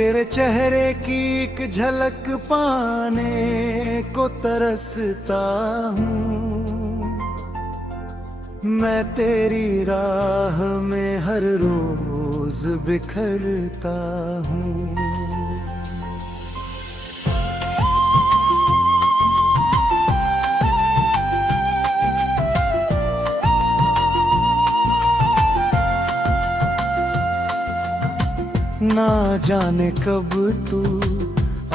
तेरे चेहरे की एक झलक पाने को तरसता हूँ। मैं तेरी राह में हर रोज बिखरता हूँ। ना जाने कब तू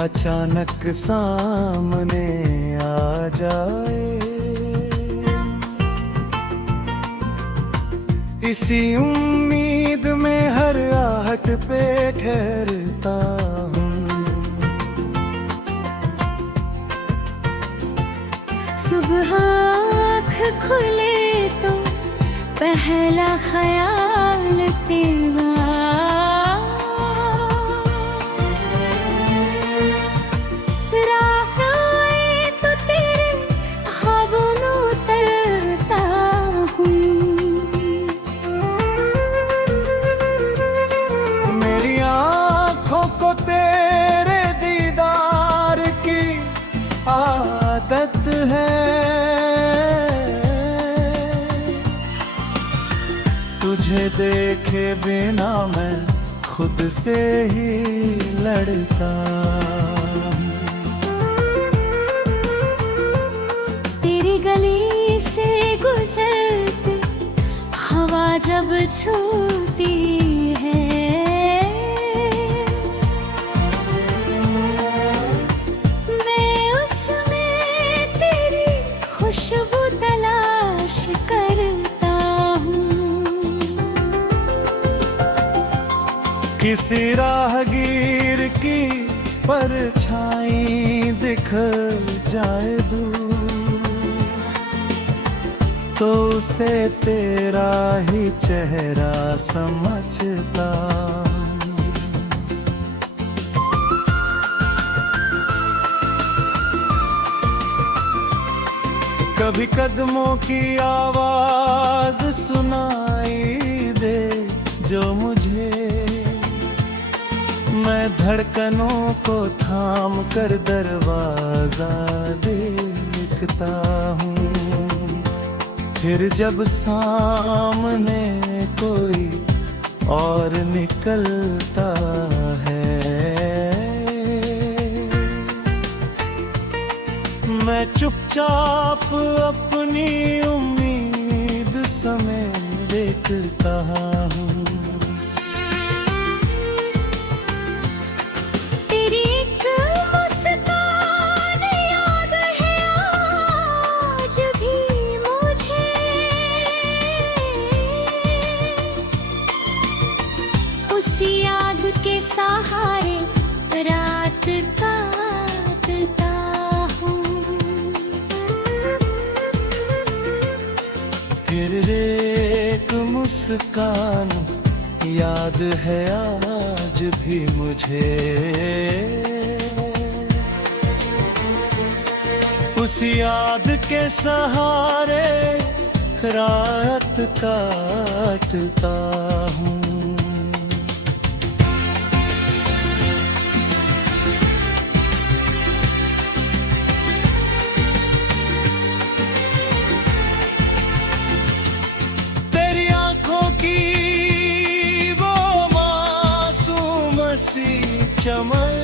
अचानक सामने आ जाए, इसी उम्मीद में हर आहट पे ठहरता हूँ। सुबह आँख खुले तो पहला ख्याल तेरा, आदत है तुझे देखे बिना मैं खुद से ही लड़ता। तेरी गली से गुजरती हवा जब छूती है, खुशबू तलाश करता हूँ। किसी राहगीर की परछाई दिख जाए दूर तो उसे तेरा ही चेहरा समझता। कभी कदमों की आवाज सुनाई दे जो मुझे, मैं धड़कनों को थाम कर दरवाजा देखता हूँ। फिर जब सामने कोई और निकलता है, मैं चुपचाप अपनी उम्मीद समय देखता हूँ। तेरी एक मुस्कान याद है आज भी मुझे, उस याद के सहारे रात काटता हूँ। फिर एक मुस्कान याद है आज भी मुझे, उस याद के सहारे रात काटता हूँ। चमन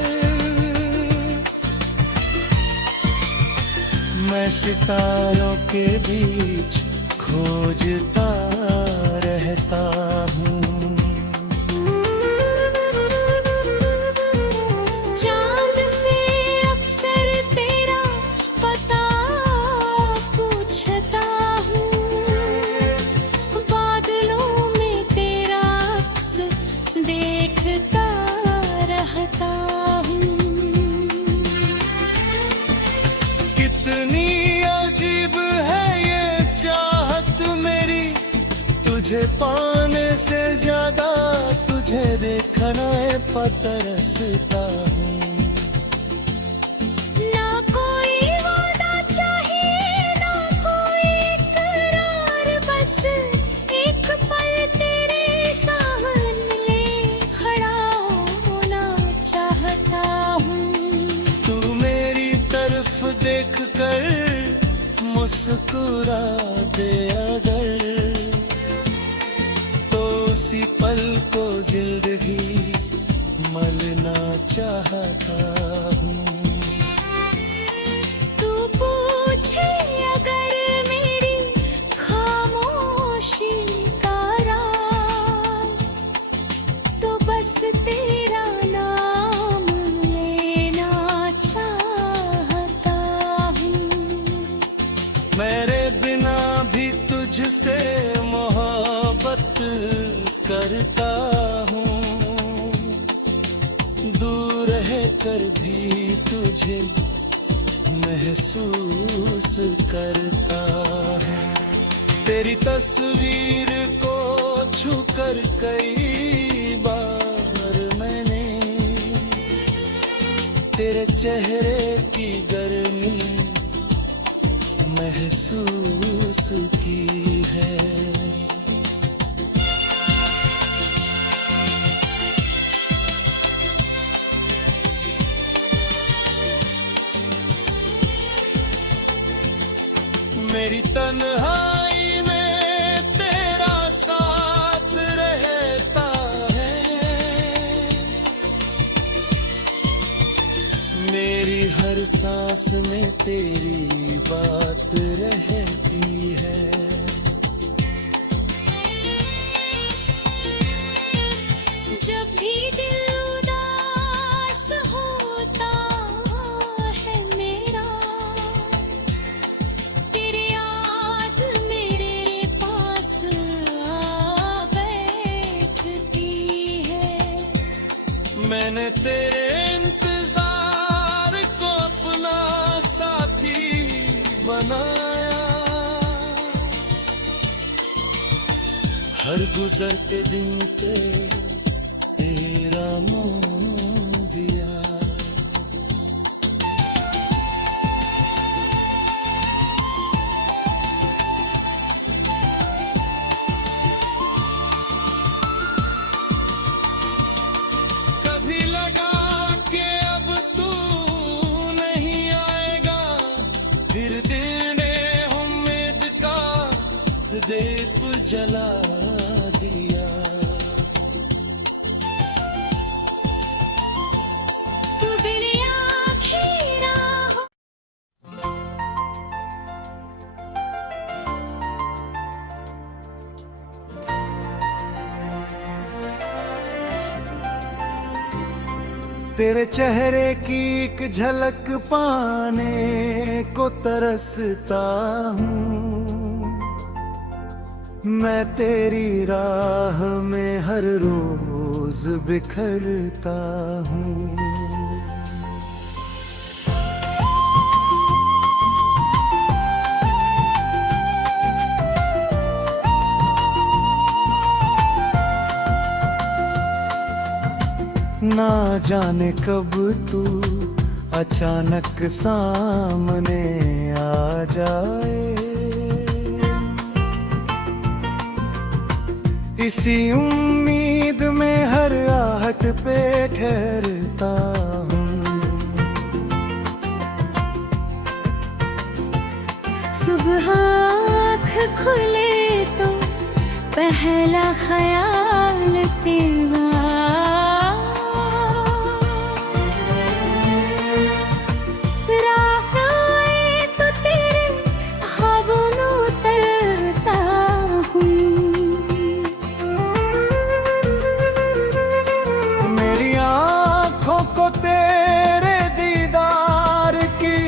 मैं सितारों के बीच खोजता रहता हूँ। चांद से अक्सर तेरा पता पूछता हूँ, बादलों में तेरा अक्स देखता रहता हूँ। कितनी अजीब है ये चाहत मेरी, तुझे पाने से ज्यादा तुझे देखना पर तरसता हूँ। ना कोई वादा चाहिए ना कोई इकरार, बस एक पल तेरे सामने खड़ा होना चाहिए। मुस्कुरा दे अगर, तो उसी पल को जिंदगी मलना चाहता हूँ। तू पूछे अगर मेरी खामोशी का राज, तो बस तेरा नाम लेना चाहता हूँ। मेरे बिना भी तुझसे मोहब्बत करता हूँ, दूर रहकर भी तुझे महसूस करता है। तेरी तस्वीर को छूकर कई बार मैंने तेरे चेहरे की गर्मी महसूस की है। मेरी तन्हाई में तेरा साथ रहता है, मेरी हर सांस में तेरी बात रहती है। जब भी दिल उदास होता है मेरा, तेरी याद मेरे पास आ बैठती है। मैंने तेरे इंतजार को अपना साथी बनाया, हर गुजरते दिन पे तेरा नाम दिया। कभी लगा कि अब तू नहीं आएगा, फिर दिल ने उम्मीद का दीप जला दिया। तू बिन आँखें राहों तेरे चेहरे की एक झलक पाने को तरसता हूँ, मैं तेरी राह में हर रोज बिखरता हूँ। ना जाने कब तू अचानक सामने आ जाए, इसी उम्मीद में हर आहट पे ठहरता हूँ। सुबह आँख खुले तो पहला ख्याल तेरा, राह आए तो तेरे ख्वाबों में उतरता हूँ। मेरी आँखों को तेरे दीदार की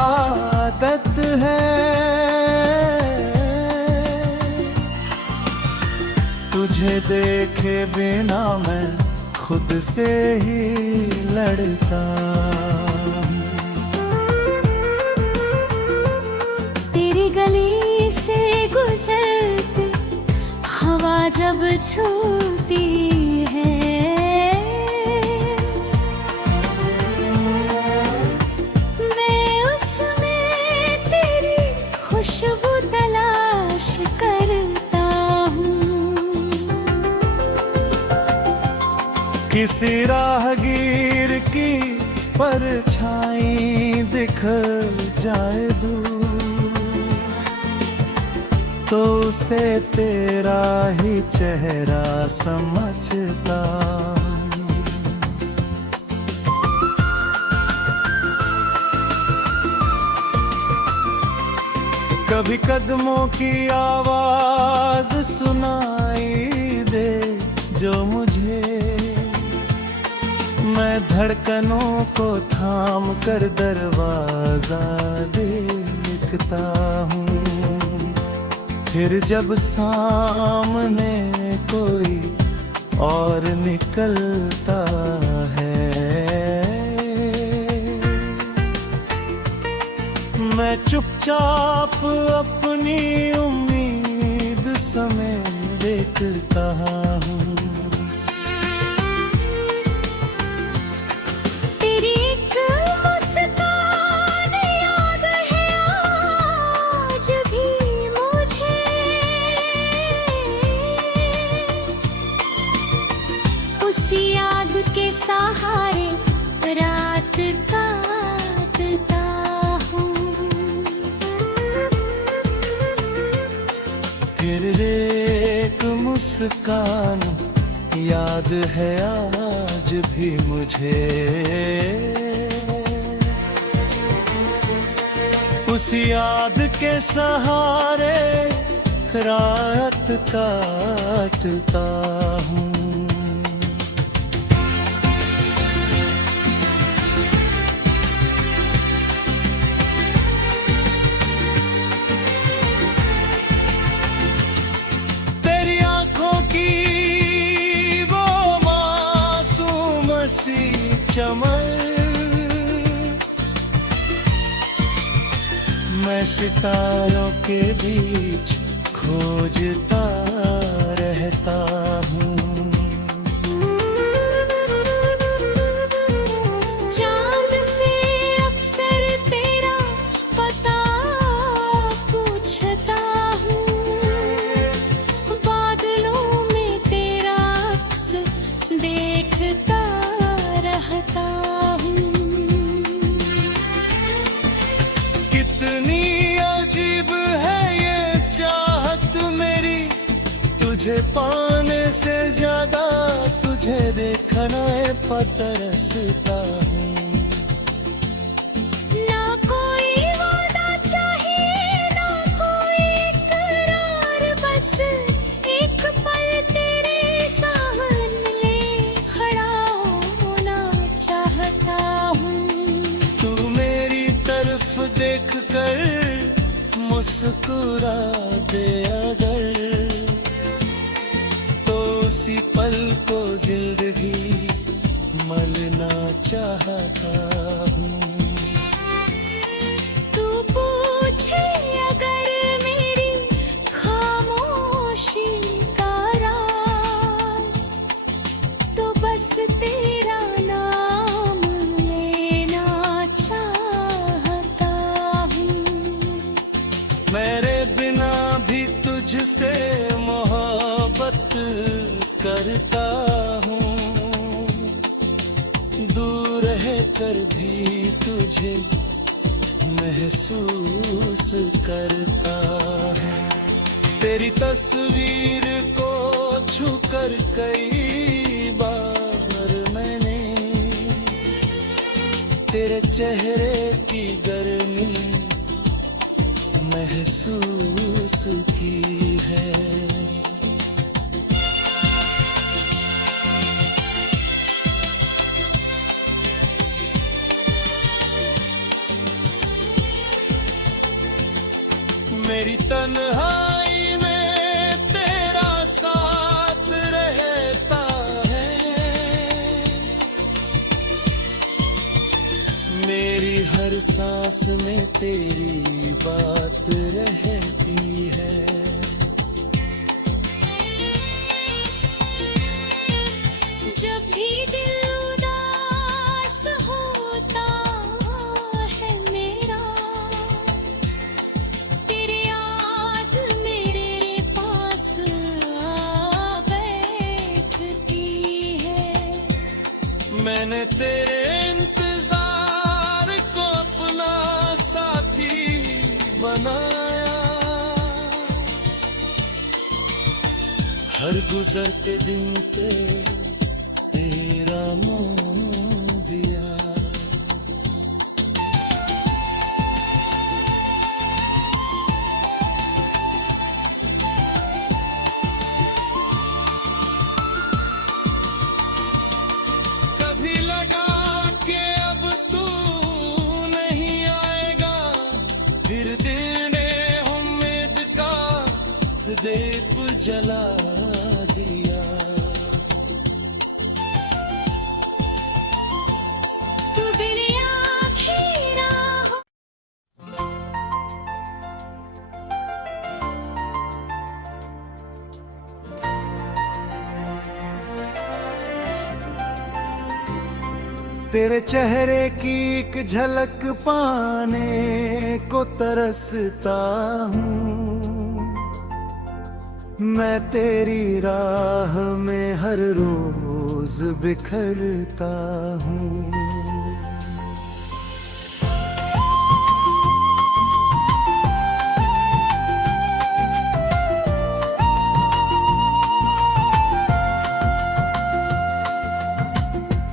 आदत है, तुझे देखे बिना मैं खुद से ही लड़ता हूँ। तेरी गली से गुजरती हवा जब छूती है, मैं उसमें तेरी खुशबू तलाश करता हूँ। किसी राहगीर की परछाई दिख जाए दूर, तो उसे तेरा ही चेहरा समझता हूँ। कभी कदमों की आवाज सुनाई दे जो मुझे, मैं धड़कनों को थाम कर दरवाजा देखता हूँ। फिर जब सामने कोई और निकलता है, मैं चुपचाप अपनी उम्मीद समेत देखता हूँ। उस याद के सहारे रात काटता हूँ। फिर एक मुस्कान याद है आज भी मुझे, उस याद के सहारे रात काटता हूँ। मैं सितारों के बीच खोजता रहता हूँ। चांद से अक्सर तेरा पता पूछता हूँ, बादलों में तेरा अक्स देखता रहता हूँ। कितनी अजीब है ये चाहत मेरी, तुझे पाने से ज्यादा तुझे देखना तरसता हूँ। ना कोई वादा चाहिए ना कोई इकरार, बस एक पल तेरे सामने खड़ा होना चाहता हूँ। तू मेरी तरफ देख कर मुस्कुरा दे अगर, तो उसी पल को जिंदगी मलना चाहता हूँ। तू पूछे अगर मेरी खामोशी का राज, तो बस तेरा नाम लेना चाहता हूँ। मेरे बिना भी तुझसे मोहब्बत करता हूँ, दूर रहकर भी तुझे महसूस करता हूँ। तेरी तस्वीर को छूकर कई बार मैंने तेरे चेहरे की गर्मी महसूस की है। मेरी तन्हाई में तेरा साथ रहता है, मेरी हर सांस में तेरी बात रहती है। जब भी दिल उदास होता है मेरा, तेरी याद मेरे पास आ बैठती है। मैंने तेरे इंतजार को अपना साथी बनाया, गुजरते दिन पे तेरा मोह दिया। कभी लगा कि अब तू नहीं आएगा, फिर दिल ने उम्मीद का दीप जला दिया। तू बिन आँखें राहों तेरे चेहरे की एक झलक पाने को तरसता हूँ। मैं तेरी राह में हर रोज बिखरता हूँ।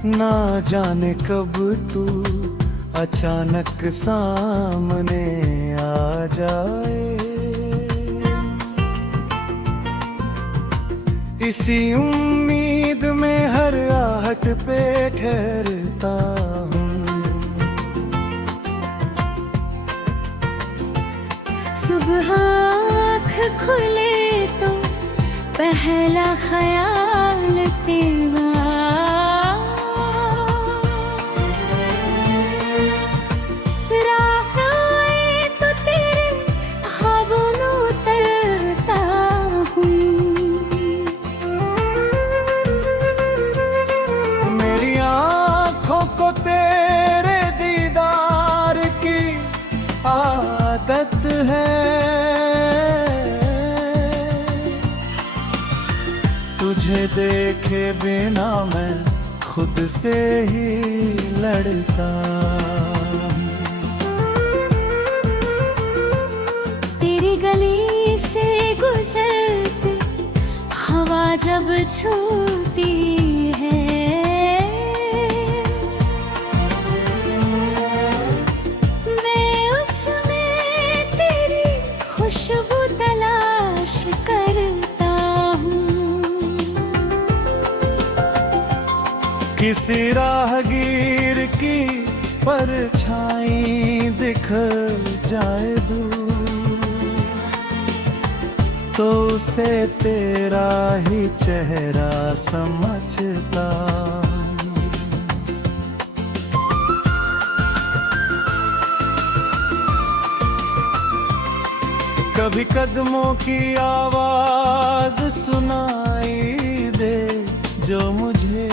ना जाने कब तू अचानक सामने आ जाए, इसी उम्मीद में हर आहट पे ठहरता हूँ। सुबह आँख खुले तो पहला ख्याल तेरा, राह आए तो तेरे ख्वाबों में उतरता हूँ। मेरी आँखों को तेरे दीदार की आदत है, तुझे देखे बिना मैं खुद से ही लड़ता हूँ। तेरी गली से गुजरती हवा जब छूती है, मैं उसमें तेरी खुशबू तलाश करता हूँ। किसी राहगीर की परछाई दिख जाए दूर, तो उसे तेरा ही चेहरा समझता हूँ। कभी कदमों की आवाज सुनाई दे जो मुझे,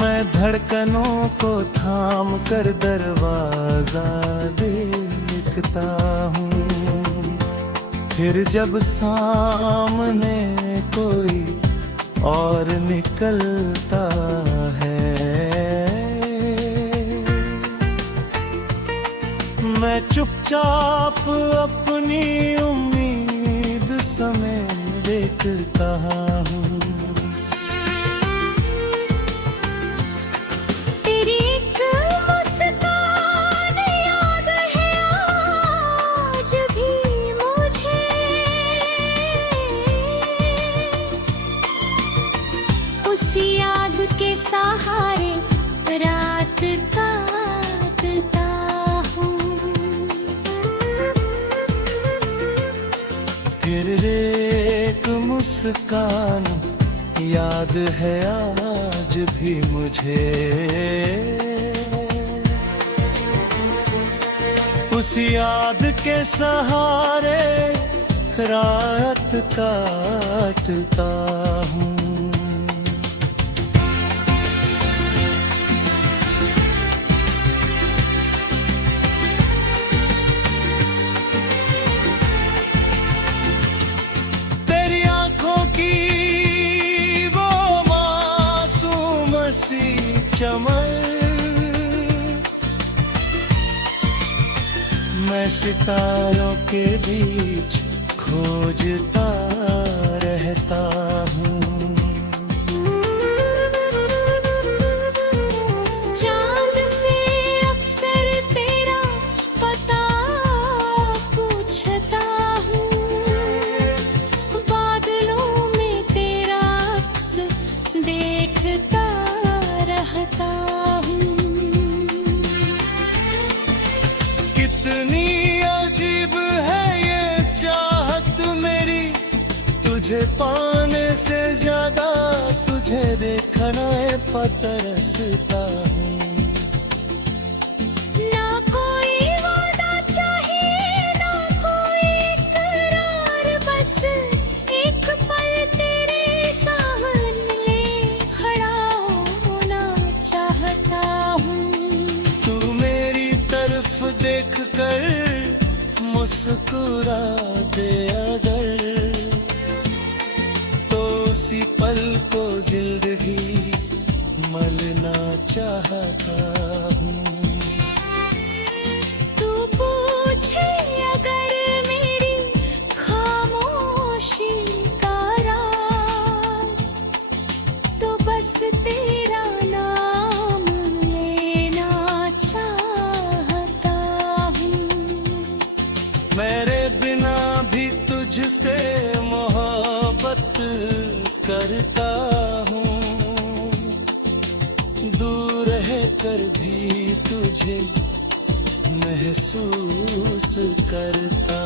मैं धड़कनों को थाम कर दरवाजा देखता हूँ। फिर जब सामने कोई और निकलता है, मैं चुपचाप अपनी उम्मीद समेत देखता हूँ। तेरी एक मुस्कान याद है आज भी मुझे, उस याद के सहारे रात काटता हूँ। फिर एक मुस्कान याद है आज भी मुझे, उस याद के सहारे रात काटता हूँ। तेरी आंखों की वो मासूम सी चमन, मैं सितारों के बीच खोजता रह चाहता हूँ। चांद से अक्सर तेरा पता पूछता हूँ, बादलों में तेरा अक्स देखता रहता हूँ। कितनी अजीब है ये चाहत मेरी, तुझे पाने से ज्यादा तुझे देखना तरसता हूँ। ना कोई वादा चाहिए ना कोई इकरार, बस एक पल तेरे सामने खड़ा होना चाहता हूँ। तू मेरी तरफ देख कर मुस्कुरा दे अगर, तो उसी पल को जल्द ही मलना चाहता हूँ। तू पूछे अगर मेरी खामोशी का राज, तो बस तेरा नाम लेना चाहता हूँ। मेरे बिना भी तुझसे मोहब्बत करता हूँ, दूर रहकर भी तुझे महसूस करता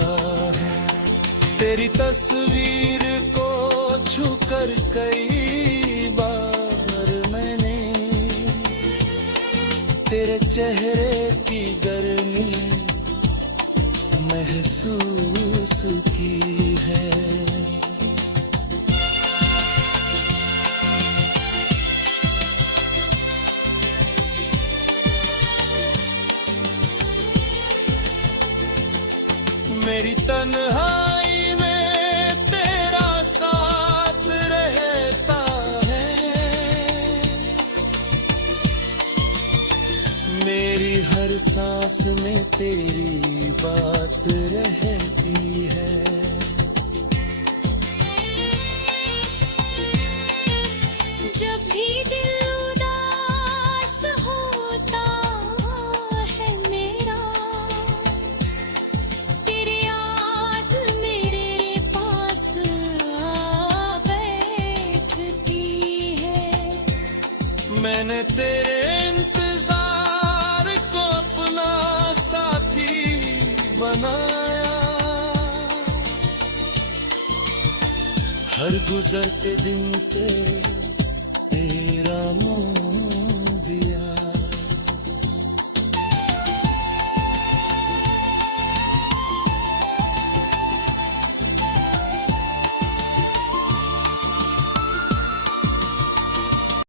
हूँ। तेरी तस्वीर को छूकर कई बार मैंने तेरे चेहरे की गर्मी महसूस की है। मेरी तन्हाई में तेरा साथ रहता है, मेरी हर सांस में तेरी बात रहती है। जब भी दिल उदास होता है मेरा, तेरी याद मेरे पास आ बैठती है। मैंने तेरे इंतजार को अपना साथी बनाया, हर गुजरते दिन पे तेरा